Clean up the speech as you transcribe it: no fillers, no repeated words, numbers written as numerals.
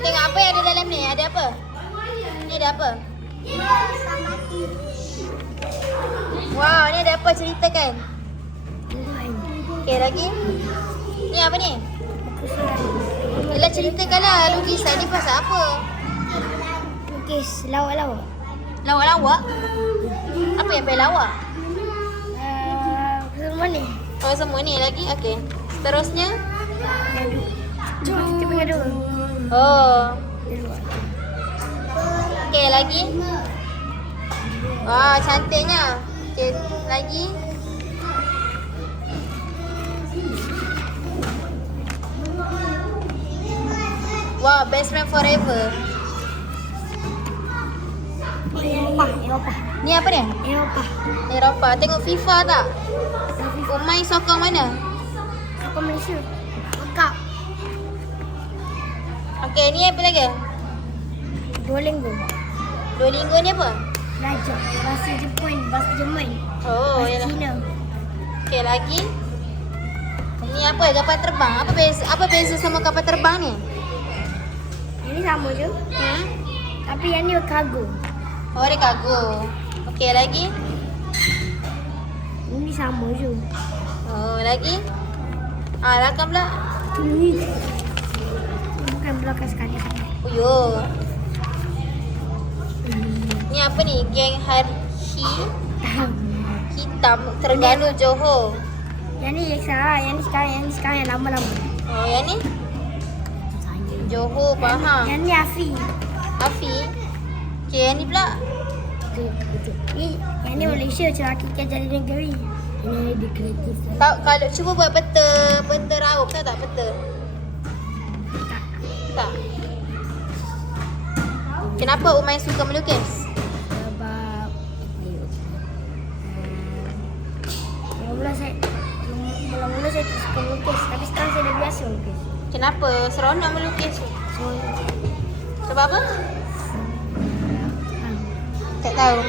tengok apa yang ada dalam ni. Ada apa? Ni ada apa? Wow, ni ada apa? Ceritakan. Okey, lagi. Ni apa ni? Yelah, ceritakanlah lukisan ni pasal apa? Lukis lawak-lawak. Lawak-lawak? Apa yang paling lawak? Semua ni. Oh, semua ni lagi? Okey. Seterusnya? Cuma kita punya dua. Oh. Okey, lagi? Wah, cantiknya. Okey, lagi? Wow, best friend forever. Eropah. Ni apa ni? Eropah. Eropah. Tengok FIFA tak? Main sokong mana? Aku Malaysia. Cup. Okey, ni apa lagi? Duolingo. Duolingo ni apa? Belajar bahasa Jepun, bahasa Jerman, Oh, bahasa yalah. Cina. Okey, lagi? Ni apa? Kapal terbang. Apa beza sama kapal terbang ni? Ini sama je. Tapi yang ni kargo. Oh, ada kargo. Okey, lagi? Ini sama je. Oh, lagi? Belakang pula. Ini bukan belakang sekali. Oh, yo. Ni apa ni? Geng Hitam Terengganu Johor. Yang ni yang salah, yang ni sekarang yang lama-lama. Oh, yang ni? Johor, faham. Yang ni Afi. Afi. Okey, yang ni pula. Yang ni Malaysia, cara kita jadi negeri. Ini di kreatif. Tahu kalau cuba buat peta raup, tahu tak peta? Tak. Kenapa Umay suka melukis? Sebab mula-mula saya suka melukis, tapi sekarang saya dah biasa melukis. Kenapa seronok melukis? So, Sebab apa? Tak tahu.